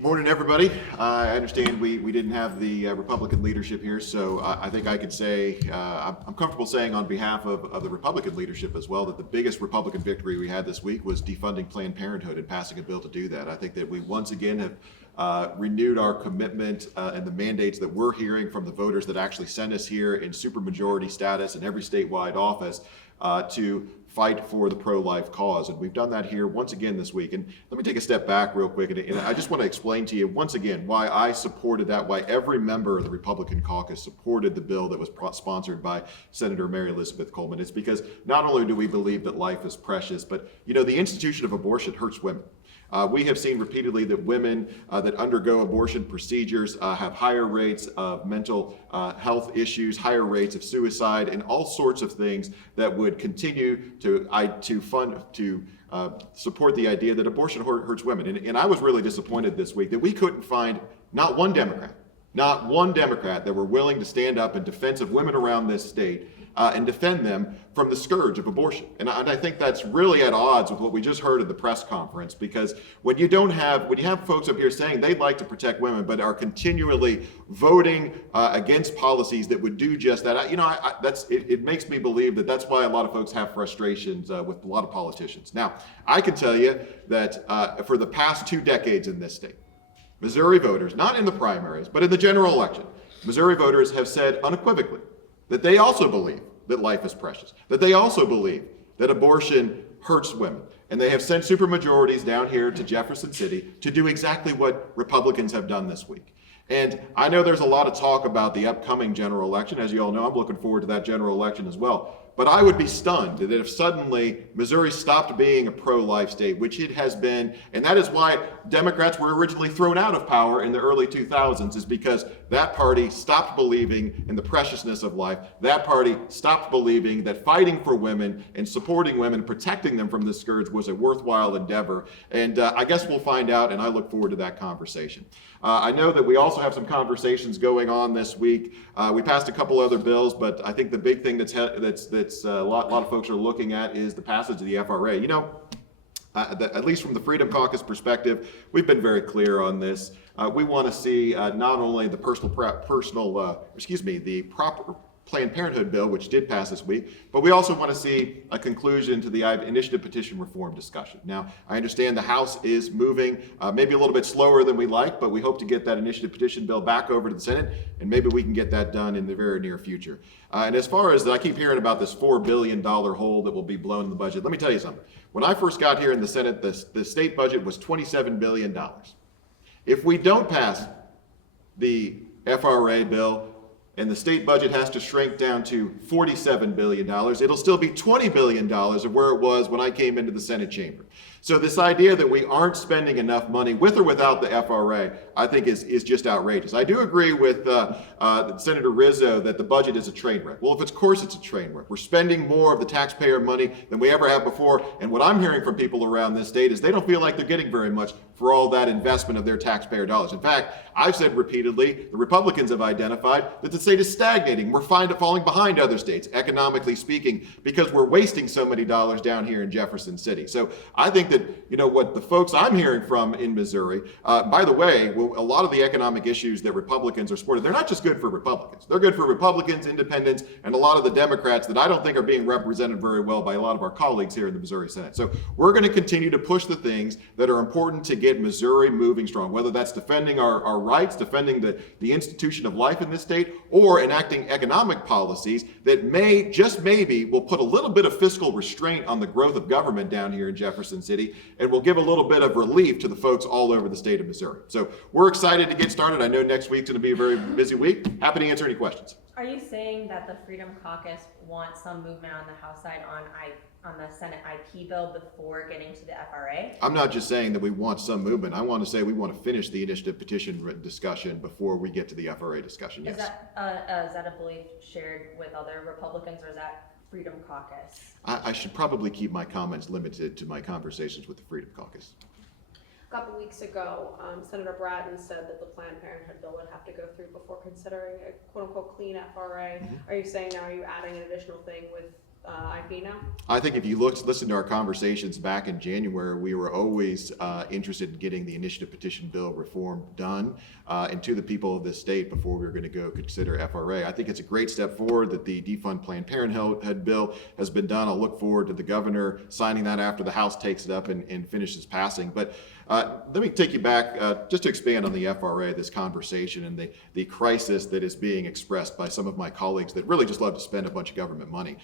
Morning, everybody. I understand we didn't have the Republican leadership here, so I think I could say, I'm comfortable saying on behalf of the Republican leadership as well, that the biggest Republican victory we had this week was defunding Planned Parenthood and passing a bill to do that. I think that we once again have renewed our commitment and the mandates that we're hearing from the voters that actually sent us here in supermajority status in every statewide office to fight for the pro-life cause. And we've done that here once again this week. And let me take a step back real quick. And I just want to explain to you once again why I supported that, why every member of the Republican caucus supported the bill that was sponsored by Senator Mary Elizabeth Coleman. It's because not only do we believe that life is precious, but the institution of abortion hurts women. We have seen repeatedly that women that undergo abortion procedures have higher rates of mental health issues, higher rates of suicide, and all sorts of things that would continue to support the idea that abortion hurts women. And I was really disappointed this week that we couldn't find not one Democrat that were willing to stand up in defense of women around this state and defend them from the scourge of abortion. And I think that's really at odds with what we just heard at the press conference, because when you have folks up here saying they'd like to protect women but are continually voting against policies that would do just that, it makes me believe that that's why a lot of folks have frustrations with a lot of politicians. Now, I can tell you that for the past 2 decades in this state, Missouri voters, not in the primaries, but in the general election, Missouri voters have said unequivocally that they also believe that life is precious, that they also believe that abortion hurts women. And they have sent supermajorities down here to Jefferson City to do exactly what Republicans have done this week. And I know there's a lot of talk about the upcoming general election. As you all know, I'm looking forward to that general election as well. But I would be stunned that if suddenly Missouri stopped being a pro-life state, which it has been, and that is why Democrats were originally thrown out of power in the early 2000s, is because that party stopped believing in the preciousness of life. That party stopped believing that fighting for women and supporting women, protecting them from this scourge was a worthwhile endeavor. And I guess we'll find out, and I look forward to that conversation. I know that we also have some conversations going on this week. We passed a couple other bills, but I think the big thing that's a lot of folks are looking at is the passage of the FRA. At least from the Freedom Caucus perspective, we've been very clear on this. We want to see not only the the proper Planned Parenthood bill, which did pass this week, but we also want to see a conclusion to the initiative petition reform discussion. Now, I understand the House is moving maybe a little bit slower than we like, but we hope to get that initiative petition bill back over to the Senate, and maybe we can get that done in the very near future. And as far as I keep hearing about this $4 billion hole that will be blown in the budget, let me tell you something. When I first got here in the Senate, the state budget was $27 billion. If we don't pass the FRA bill, and the state budget has to shrink down to $47 billion, it'll still be $20 billion of where it was when I came into the Senate chamber. So this idea that we aren't spending enough money with or without the FRA, I think is just outrageous. I do agree with Senator Rizzo that the budget is a train wreck. Well, of course it's a train wreck. We're spending more of the taxpayer money than we ever have before, and what I'm hearing from people around this state is they don't feel like they're getting very much for all that investment of their taxpayer dollars. In fact, I've said repeatedly, the Republicans have identified that the state is stagnating. We're falling behind other states, economically speaking, because we're wasting so many dollars down here in Jefferson City. So I think that, what the folks I'm hearing from in Missouri, by the way, a lot of the economic issues that Republicans are supporting, they're not just good for Republicans. They're good for Republicans, independents, and a lot of the Democrats that I don't think are being represented very well by a lot of our colleagues here in the Missouri Senate. So we're going to continue to push the things that are important to get Missouri moving strong, whether that's defending our rights, defending the institution of life in this state, or enacting economic policies that just maybe, will put a little bit of fiscal restraint on the growth of government down here in Jefferson City, and will give a little bit of relief to the folks all over the state of Missouri. So we're excited to get started. I know next week's going to be a very busy week. Happy to answer any questions. Are you saying that the Freedom Caucus wants some movement on the House side on the Senate IP bill before getting to the FRA? I'm not just saying that we want some movement. I want to say we want to finish the initiative petition discussion before we get to the FRA discussion. Yes. Is that a belief shared with other Republicans, or is that Freedom Caucus? I should probably keep my comments limited to my conversations with the Freedom Caucus. A couple weeks ago, Senator Bratton said that the Planned Parenthood bill would have to go through before considering a quote-unquote clean FRA. Are you saying now, are you adding an additional thing with IP now? I think if you listen to our conversations back in January, we were always interested in getting the initiative petition bill reform done and to the people of this state before we were going to go consider FRA. I think it's a great step forward that the defund Planned Parenthood bill has been done. I'll look forward to the governor signing that after the House takes it up and finishes passing. But let me take you back just to expand on the FRA, this conversation and the crisis that is being expressed by some of my colleagues that really just love to spend a bunch of government money.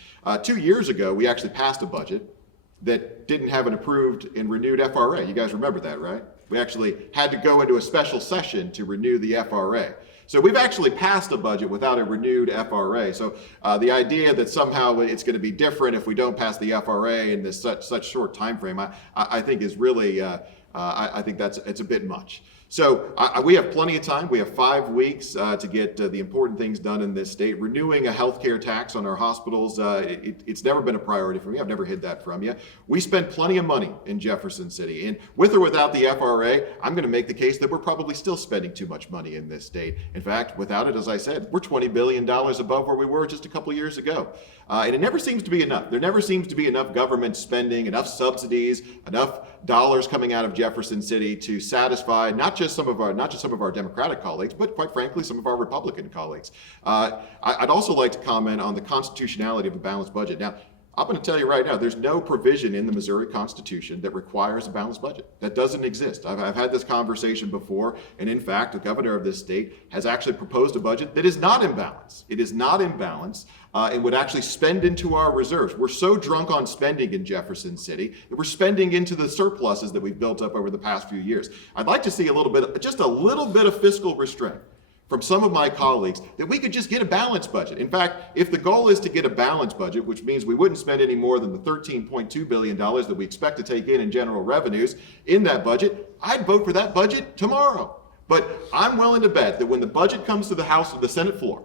2 years ago, we actually passed a budget that didn't have an approved and renewed FRA. You guys remember that, right? We actually had to go into a special session to renew the FRA. So we've actually passed a budget without a renewed FRA. So the idea that somehow it's going to be different if we don't pass the FRA in this such short time frame, I think is really, I think it's a bit much. So we have plenty of time. We have 5 weeks to get the important things done in this state. Renewing a healthcare tax on our hospitals, it's never been a priority for me. I've never hid that from you. We spend plenty of money in Jefferson City. And with or without the FRA, I'm going to make the case that we're probably still spending too much money in this state. In fact, without it, as I said, we're $20 billion above where we were just a couple years ago. And it never seems to be enough. There never seems to be enough government spending, enough subsidies, enough dollars coming out of Jefferson City to satisfy not just some of our Democratic colleagues, but quite frankly, some of our Republican colleagues. I'd also like to comment on the constitutionality of a balanced budget. Now, I'm going to tell you right now, there's no provision in the Missouri Constitution that requires a balanced budget. That doesn't exist. I've had this conversation before, and in fact, the governor of this state has actually proposed a budget that is not in balance. It is not in balance and would actually spend into our reserves. We're so drunk on spending in Jefferson City that we're spending into the surpluses that we've built up over the past few years. I'd like to see just a little bit of fiscal restraint from some of my colleagues that we could just get a balanced budget. In fact, if the goal is to get a balanced budget, which means we wouldn't spend any more than the $13.2 billion that we expect to take in general revenues in that budget, I'd vote for that budget tomorrow. But I'm willing to bet that when the budget comes to the House or the Senate floor,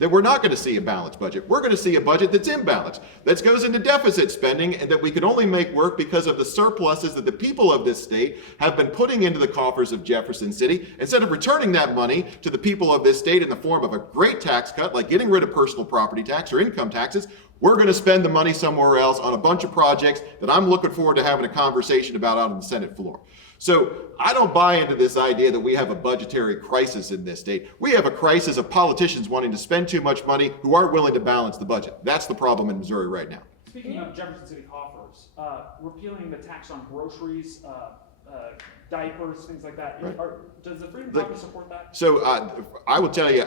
that we're not going to see a balanced budget. We're going to see a budget that's imbalanced, that goes into deficit spending, and that we can only make work because of the surpluses that the people of this state have been putting into the coffers of Jefferson City. Instead of returning that money to the people of this state in the form of a great tax cut, like getting rid of personal property tax or income taxes, we're going to spend the money somewhere else on a bunch of projects that I'm looking forward to having a conversation about out on the Senate floor. So I don't buy into this idea that we have a budgetary crisis in this state. We have a crisis of politicians wanting to spend too much money who aren't willing to balance the budget. That's the problem in Missouri right now. Speaking of Jefferson City coffers, repealing the tax on groceries, diapers, things like that. Right. Does the Freedom Caucus support that? So I will tell you,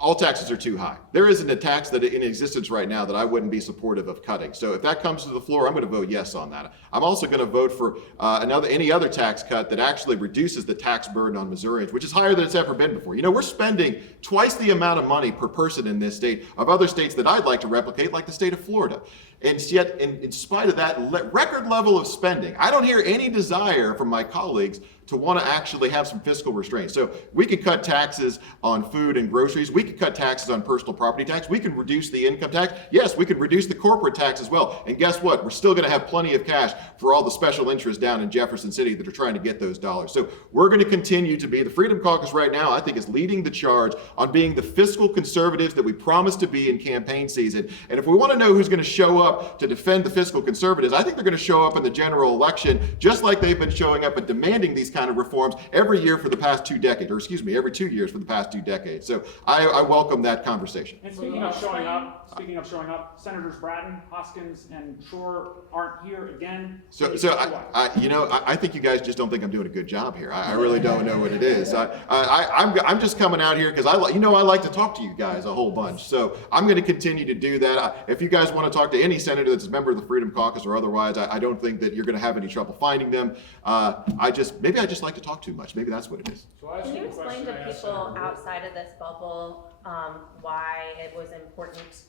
all taxes are too high. There isn't a tax that in existence right now that I wouldn't be supportive of cutting. So if that comes to the floor, I'm going to vote yes on that. I'm also going to vote for any other tax cut that actually reduces the tax burden on Missourians, which is higher than it's ever been before. You know, we're spending twice the amount of money per person in this state of other states that I'd like to replicate, like the state of Florida. And yet, in spite of that record level of spending, I don't hear any desire from my colleagues to want to actually have some fiscal restraint. So we could cut taxes on food and groceries. We could cut taxes on personal property tax. We could reduce the income tax. Yes, we could reduce the corporate tax as well. And guess what? We're still going to have plenty of cash for all the special interests down in Jefferson City that are trying to get those dollars. So we're going to continue to be, the Freedom Caucus right now, I think, is leading the charge on being the fiscal conservatives that we promised to be in campaign season. And if we want to know who's going to show up to defend the fiscal conservatives, I think they're going to show up in the general election just like they've been showing up and demanding these kind of reforms every year for the past 2 decades, or excuse me, every 2 years for the past 2 decades. So I welcome that conversation. And speaking of showing up, Senators Bratton, Hoskins, and Shore aren't here again. So I think you guys just don't think I'm doing a good job here. I really don't know what it is. I'm just coming out here because I like to talk to you guys a whole bunch. So I'm going to continue to do that. If you guys want to talk to any senator that's a member of the Freedom Caucus or otherwise, I don't think that you're going to have any trouble finding them. Maybe I just like to talk too much. Maybe that's what it is. Can you explain to people outside of this bubble why it was important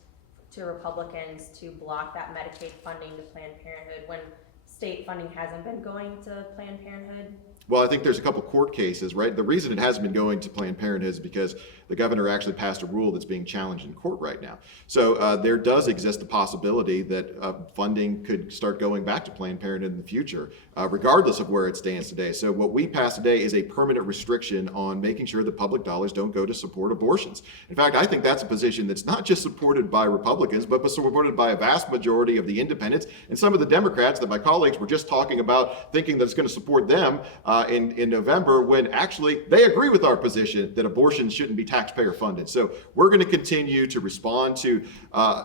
to Republicans to block that Medicaid funding to Planned Parenthood when state funding hasn't been going to Planned Parenthood? Well, I think there's a couple court cases, right? The reason it hasn't been going to Planned Parenthood is because the governor actually passed a rule that's being challenged in court right now. So there does exist the possibility that funding could start going back to Planned Parenthood in the future, regardless of where it stands today. So what we passed today is a permanent restriction on making sure that public dollars don't go to support abortions. In fact, I think that's a position that's not just supported by Republicans, but supported by a vast majority of the independents and some of the Democrats that my colleagues were just talking about, thinking that it's going to support them in November, when actually they agree with our position that abortion shouldn't be taxpayer funded. So we're going to continue to respond to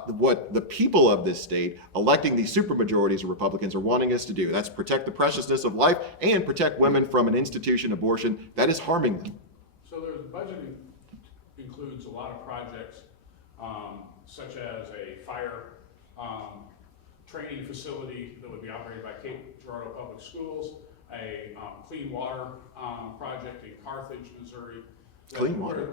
what the people of this state, electing these supermajorities of Republicans, are wanting us to do. That's protect the preciousness of life and protect women from an institution abortion that is harming them. So there's budgeting includes a lot of projects, such as a fire training facility that would be operated by Cape Girardeau Public Schools, a clean water project in Carthage, Missouri. Clean water.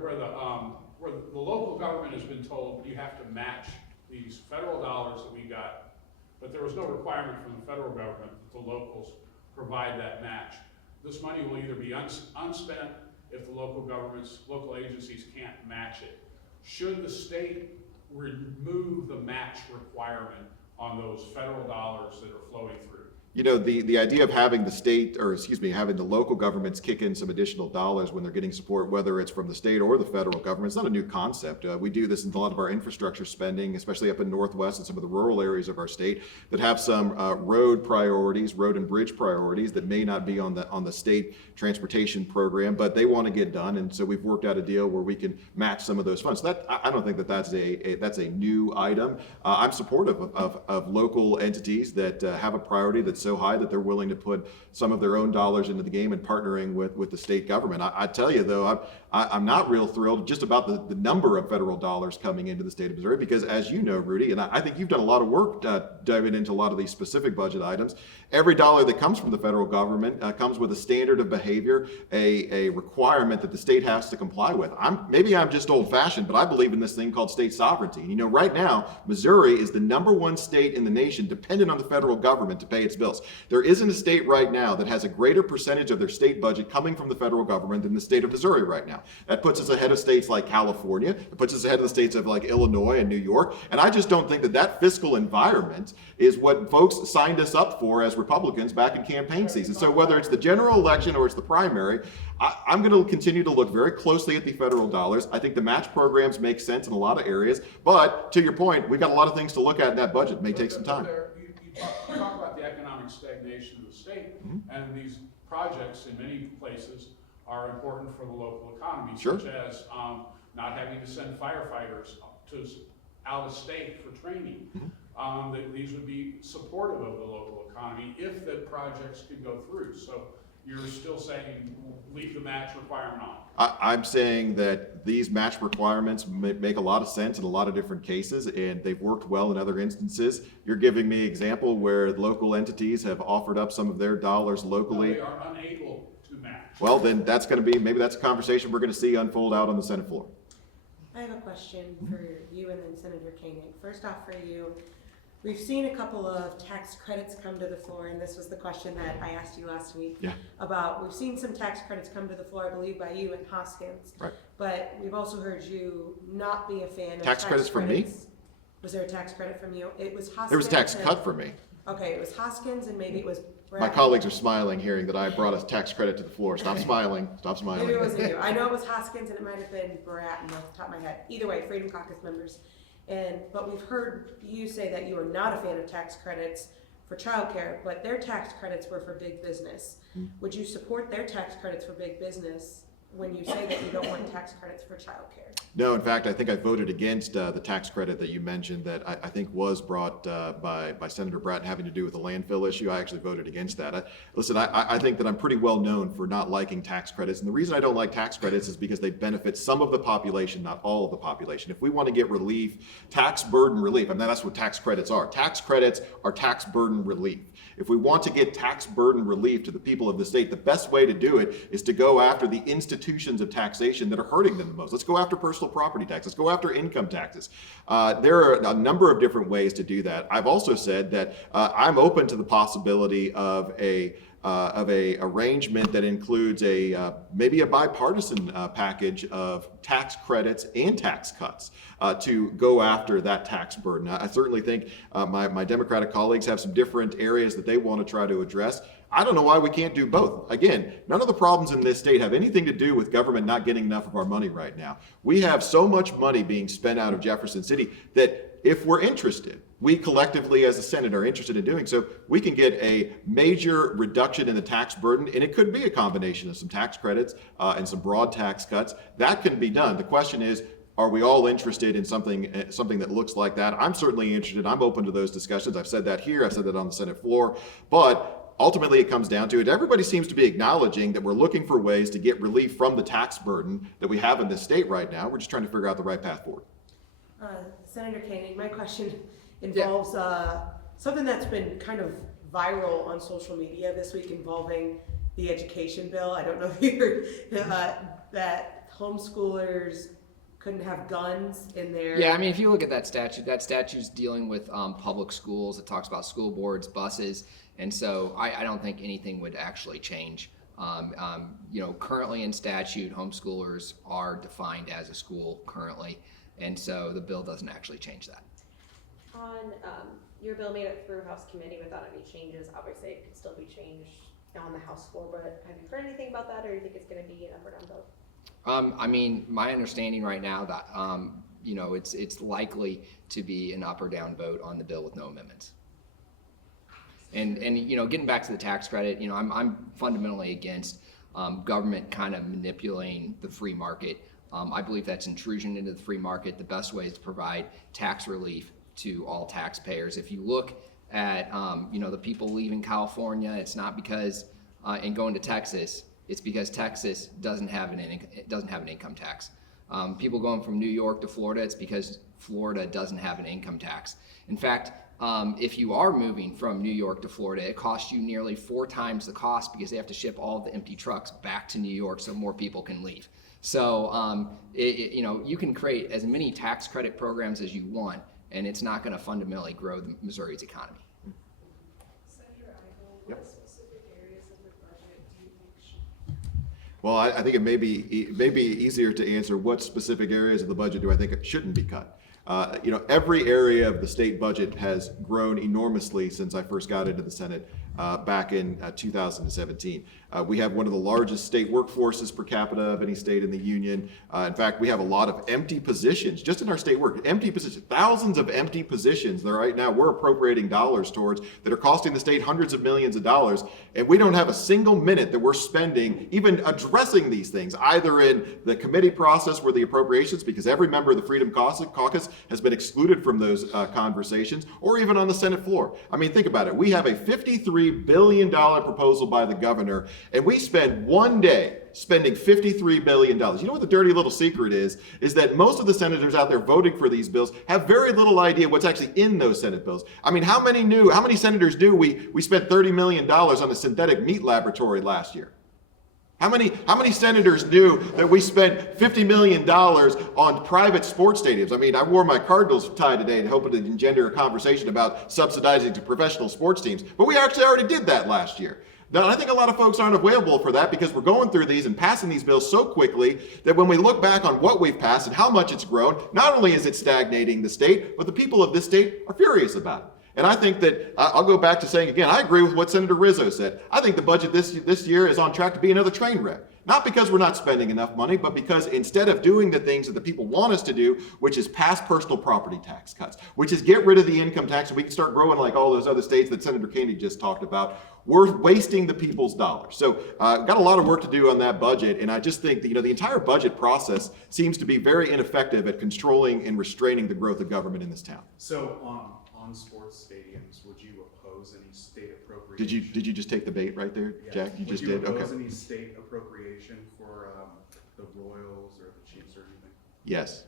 Where the local government has been told you have to match these federal dollars that we got, but there was no requirement from the federal government that the locals provide that match. This money will either be unspent if the local agencies can't match it. Should the state remove the match requirement on those federal dollars that are flowing through? You know, the idea of having the state, or excuse me, having the local governments kick in some additional dollars when they're getting support, whether it's from the state or the federal government, it's not a new concept. We do this in a lot of our infrastructure spending, especially up in Northwest and some of the rural areas of our state that have some road priorities, road and bridge priorities that may not be on the state transportation program, but they want to get done. And so we've worked out a deal where we can match some of those funds. So that, I don't think that's a new item. I'm supportive of local entities that have a priority that's so high that they're willing to put some of their own dollars into the game and partnering with the state government. I tell you though, I'm not real thrilled just about the number of federal dollars coming into the state of Missouri, because as you know, Rudy, and I think you've done a lot of work diving into a lot of these specific budget items, every dollar that comes from the federal government comes with a standard of behavior, a requirement that the state has to comply with. Maybe I'm just old fashioned, but I believe in this thing called state sovereignty. You know, right now, Missouri is the #1 state in the nation dependent on the federal government to pay its bills. There isn't a state right now that has a greater percentage of their state budget coming from the federal government than the state of Missouri right now. That puts us ahead of states like California. It puts us ahead of the states of like Illinois and New York. And I just don't think that fiscal environment is what folks signed us up for as Republicans back in campaign season. So whether it's the general election or it's the primary, I'm going to continue to look very closely at the federal dollars. I think the match programs make sense in a lot of areas. But to your point, we've got a lot of things to look at in that budget. It may take some time. You talk about the economic stagnation of the state, and these projects in many places are important for the local economy, Sure. such as not having to send firefighters out of state for training. These would be supportive of the local economy if the projects could go through. So you're still saying leave the match requirement on? I'm saying that these match requirements make a lot of sense in a lot of different cases, and they've worked well in other instances. You're giving me an example where local entities have offered up some of their dollars locally. No, they are unable to match. Well, then that's going to be, maybe that's a conversation we're going to see unfold out on the Senate floor. I have a question for you and then Senator Koenig. First off for you, we've seen a couple of tax credits come to the floor, and this was the question that I asked you last week. Yeah. About, we've seen some tax credits come to the floor, I believe, by you and Hoskins. Right. But we've also heard you not be a fan of Tax credits from me? Was there a tax credit from you? It was Hoskins. There was a tax and- cut for me. Okay, it was Hoskins and maybe it was Brad. My colleagues are smiling hearing that I brought a tax credit to the floor. Stop smiling. Stop smiling. Maybe it wasn't you. I know it was Hoskins and it might have been Bratton off the top of my head. Either way, Freedom Caucus members. But we've heard you say that you are not a fan of tax credits for childcare, but their tax credits were for big business. Would you support their tax credits for big business when you say that you don't want tax credits for childcare? No, in fact, I think I voted against the tax credit that you mentioned that I think was brought by Senator Bratton having to do with the landfill issue. I actually voted against that. Listen, I think that I'm pretty well known for not liking tax credits. And the reason I don't like tax credits is because they benefit some of the population, not all of the population. If we want to get relief, tax burden relief, I mean, that's what tax credits are. Tax credits are tax burden relief. If we want to get tax burden relief to the people of the state, the best way to do it is to go after the institutions of taxation that are hurting them the most. Let's go after personal property tax. Let's go after income taxes. There are a number of different ways to do that. I've also said that I'm open to the possibility of a arrangement that includes maybe a bipartisan package of tax credits and tax cuts to go after that tax burden. I certainly think my Democratic colleagues have some different areas that they want to try to address. I don't know why we can't do both. Again, none of the problems in this state have anything to do with government not getting enough of our money right now. We have so much money being spent out of Jefferson City that if we're interested, we collectively as a Senate are interested in doing so, we can get a major reduction in the tax burden, and it could be a combination of some tax credits and some broad tax cuts. That can be done. The question is, are we all interested in something that looks like that? I'm certainly interested. I'm open to those discussions. I've said that here. I've said that on the Senate floor. But ultimately, it comes down to it. Everybody seems to be acknowledging that we're looking for ways to get relief from the tax burden that we have in this state right now. We're just trying to figure out the right path forward. Senator Koenig, my question involves something that's been kind of viral on social media this week involving the education bill. I don't know if you heard that homeschoolers couldn't have guns in their... Yeah, I mean, if you look at that statute's dealing with public schools. It talks about school boards, buses, and so I don't think anything would actually change. Currently in statute, homeschoolers are defined as a school currently, and so the bill doesn't actually change that. Your bill made it through House Committee without any changes. Obviously, it could still be changed on the House floor, but have you heard anything about that, or do you think it's going to be an up or down vote? I mean, my understanding right now that it's likely to be an up or down vote on the bill with no amendments. And getting back to the tax credit, I'm fundamentally against government kind of manipulating the free market. I believe that's intrusion into the free market. The best way is to provide tax relief to all taxpayers. If you look at the people leaving California, it's not because and going to Texas. It's because Texas doesn't have an income tax. People going from New York to Florida, it's because Florida doesn't have an income tax. In fact, if you are moving from New York to Florida, it costs you nearly 4 times the cost because they have to ship all of the empty trucks back to New York so more people can leave. So you can create as many tax credit programs as you want, and it's not going to fundamentally grow Missouri's economy. Senator Eichel, what specific areas of the budget do you think should? Well, I think it may be easier to answer what specific areas of the budget do I think it shouldn't be cut. Every area of the state budget has grown enormously since I first got into the Senate back in 2017. We have one of the largest state workforces per capita of any state in the union. In fact, we have a lot of empty positions just in our state work. Empty positions, thousands of empty positions that right now we're appropriating dollars towards that are costing the state hundreds of millions of dollars. And we don't have a single minute that we're spending even addressing these things, either in the committee process where the appropriations, because every member of the Freedom Caucus has been excluded from those conversations, or even on the Senate floor. I mean, think about it. We have a $53 billion proposal by the governor, and we spend one day spending $53 billion. You know what the dirty little secret is that most of the senators out there voting for these bills have very little idea what's actually in those Senate bills. I mean, how many senators knew we spent $30 million on a synthetic meat laboratory last year? How many senators knew that we spent $50 million on private sports stadiums? I mean, I wore my Cardinals tie today hoping to engender a conversation about subsidizing to professional sports teams, but we actually already did that last year. Now, I think a lot of folks aren't available for that because we're going through these and passing these bills so quickly that when we look back on what we've passed and how much it's grown, not only is it stagnating the state, but the people of this state are furious about it. And I think that, I'll go back to saying again, I agree with what Senator Rizzo said. I think the budget this year is on track to be another train wreck. Not because we're not spending enough money, but because instead of doing the things that the people want us to do, which is pass personal property tax cuts, which is get rid of the income tax so we can start growing like all those other states that Senator Koenig just talked about, we're wasting the people's dollars. So got a lot of work to do on that budget, and I just think that, the entire budget process seems to be very ineffective at controlling and restraining the growth of government in this town. So on sports stadiums, would you oppose any state appropriation? Did you just take the bait right there, Yes. Jack? You just did? Would you oppose Okay. any state appropriation for the Royals or the Chiefs or anything? Yes.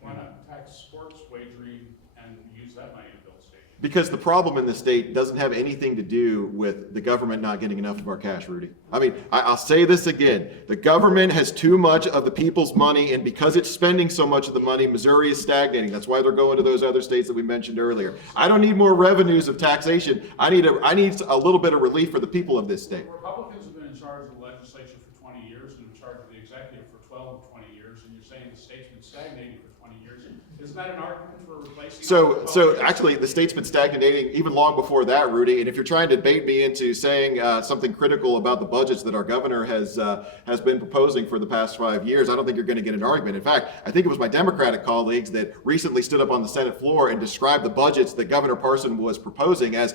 Why not tax sports wagering and use that money to build stadiums? Because the problem in the state doesn't have anything to do with the government not getting enough of our cash, Rudy. I mean, I'll say this again. The government has too much of the people's money, and because it's spending so much of the money, Missouri is stagnating. That's why they're going to those other states that we mentioned earlier. I don't need more revenues of taxation. I need a little bit of relief for the people of this state. Republicans have been in charge of the legislature for 20 years and in charge of the executive for 12 of 20 years, and you're saying the state's been stagnating for 20 years. Isn't that an argument for replacing? So actually, the state's been stagnating even long before that, Rudy. And if you're trying to bait me into saying something critical about the budgets that our governor has been proposing for the past 5 years, I don't think you're going to get an argument. In fact, I think it was my Democratic colleagues that recently stood up on the Senate floor and described the budgets that Governor Parson was proposing as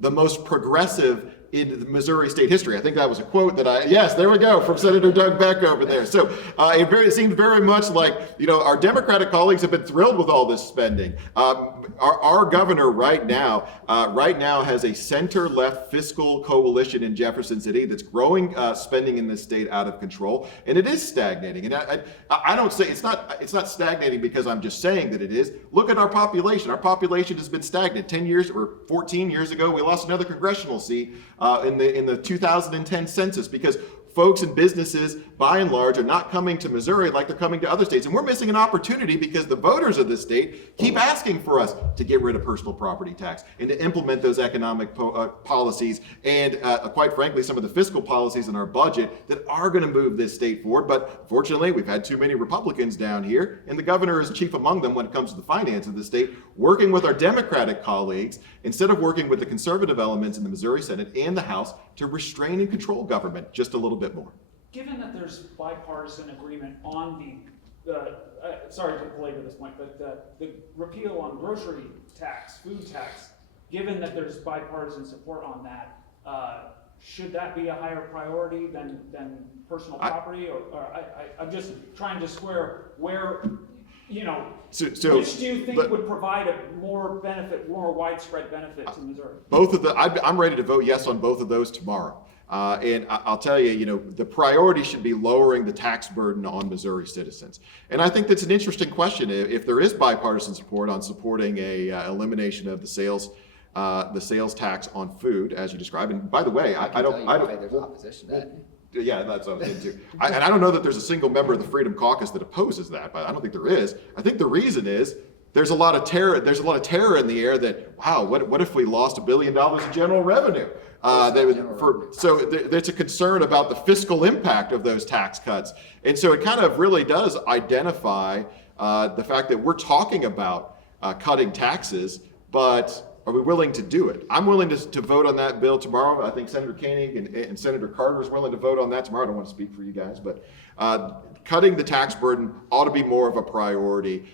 the most progressive in the Missouri state history. I think that was a quote that yes, there we go, from Senator Doug Beck over there. So it seemed very much like, our Democratic colleagues have been thrilled with all this spending. Our governor right now has a center-left fiscal coalition in Jefferson City that's growing spending in this state out of control, and it is stagnating. And I don't say it's not stagnating because I'm just saying that it is. Look at our population. Our population has been stagnant. 10 years or 14 years ago, we lost another congressional seat in the 2010 census because folks and businesses, by and large, are not coming to Missouri like they're coming to other states. And we're missing an opportunity because the voters of this state keep asking for us to get rid of personal property tax and to implement those economic policies and, quite frankly, some of the fiscal policies in our budget that are going to move this state forward. But fortunately, we've had too many Republicans down here, and the governor is chief among them when it comes to the finance of the state, working with our Democratic colleagues instead of working with the conservative elements in the Missouri Senate and the House to restrain and control government just a little bit more. Given that there's bipartisan agreement on sorry to belabor this point, but the repeal on grocery tax, food tax, given that there's bipartisan support on that, should that be a higher priority than personal property? I'm just trying to square where, which do you think would provide a more widespread benefit to Missouri? I'm ready to vote yes on both of those tomorrow. And I'll tell you, the priority should be lowering the tax burden on Missouri citizens. And I think that's an interesting question. If there is bipartisan support on supporting a elimination of the sales tax on food, as you described. And by the way, I don't. There's opposition to that. Yeah, that's what I was saying too. And I don't know that there's a single member of the Freedom Caucus that opposes that, but I don't think there is. I think the reason is there's a lot of terror. There's a lot of terror in the air that, wow, what if we lost $1 billion in general revenue? So there's a concern about the fiscal impact of those tax cuts. And so it kind of really does identify the fact that we're talking about cutting taxes, but are we willing to do it? I'm willing to vote on that bill tomorrow. I think Senator Koenig and Senator Carter is willing to vote on that tomorrow. I don't want to speak for you guys, but cutting the tax burden ought to be more of a priority.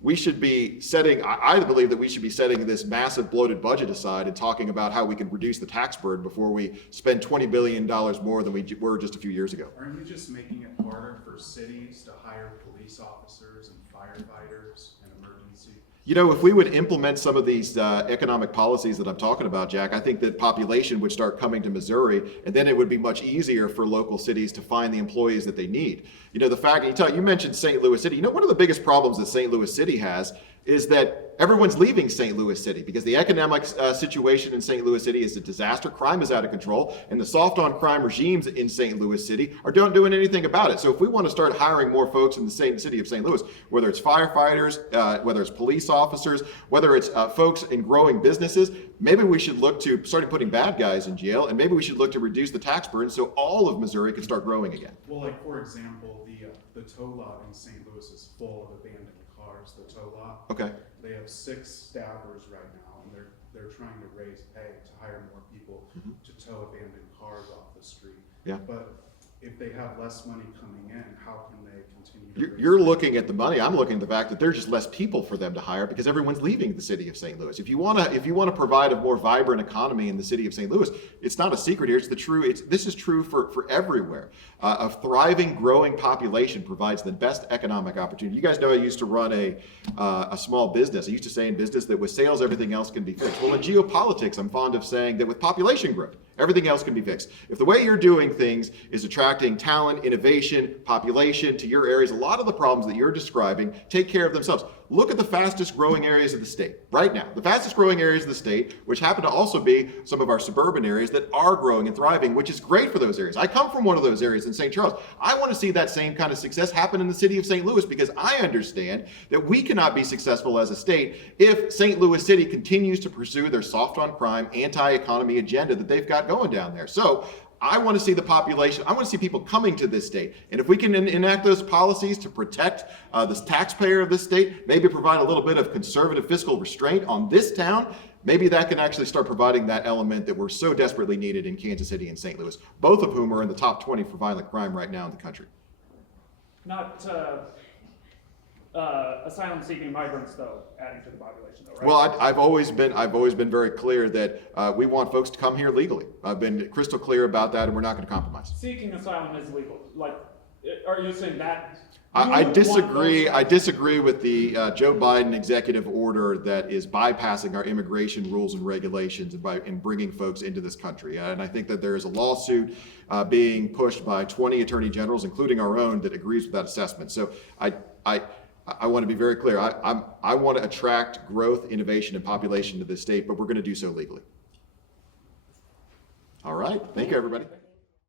We should be setting, I believe that we should be setting this massive bloated budget aside and talking about how we can reduce the tax burden before we spend $20 billion more than we were just a few years ago. Aren't you just making it harder for cities to hire police officers and firefighters and emergency? If we would implement some of these economic policies that I'm talking about, Jack, I think that population would start coming to Missouri, and then it would be much easier for local cities to find the employees that they need. The fact you mentioned St. Louis City. One of the biggest problems that St. Louis City has is that everyone's leaving St. Louis City because the economic situation in St. Louis City is a disaster. Crime is out of control, and the soft-on-crime regimes in St. Louis City are not doing anything about it. So if we want to start hiring more folks in the city of St. Louis, whether it's firefighters, whether it's police officers, whether it's folks in growing businesses, maybe we should look to start putting bad guys in jail, and maybe we should look to reduce the tax burden so all of Missouri can start growing again. Well, like for example, the tow lot in St. Louis is full of abandoned cars. The tow lot. Okay. They have 6 staffers right now, and they're trying to raise pay to hire more people to tow abandoned cars off the street. Yeah. But if they have less money coming in, how can they continue to raise You're pay? looking at the money. I'm looking at the fact that there's just less people for them to hire because everyone's leaving the city of St. Louis. If you want to provide a more vibrant economy in the city of St. Louis, it's not a secret here. This is true for everywhere. A thriving, growing population provides the best economic opportunity. You guys know I used to run a small business. I used to say in business that with sales, everything else can be fixed. Well, in geopolitics, I'm fond of saying that with population growth, everything else can be fixed. If the way you're doing things is attracting talent, innovation, population to your areas, a lot of the problems that you're describing take care of themselves. look at the fastest growing areas of the state right now. The fastest growing areas of the state, which happen to also be some of our suburban areas that are growing and thriving, which is great for those areas. I come from one of those areas in St. Charles. I want to see that same kind of success happen in the city of St. Louis, because I understand that we cannot be successful as a state if St. Louis City continues to pursue their soft on crime, anti-economy agenda that they've got going down there. So I want to see the population, I want to see people coming to this state. And if we can enact those policies to protect the taxpayer of this state, maybe provide a little bit of conservative fiscal restraint on this town, maybe that can actually start providing that element that we're so desperately needed in Kansas City and St. Louis, both of whom are in the top 20 for violent crime right now in the country. Not asylum-seeking migrants, though, adding to the population, though, right? Well, I've always been very clear that we want folks to come here legally. I've been crystal clear about that, and we're not going to compromise. Seeking asylum is legal. Like, are you saying that? I disagree with the Joe Biden executive order that is bypassing our immigration rules and regulations and bringing folks into this country. And I think that there is a lawsuit being pushed by 20 attorney generals, including our own, that agrees with that assessment. So I want to be very clear. I want to attract growth, innovation, and population to this state, but we're going to do so legally. All right. Thank you, everybody.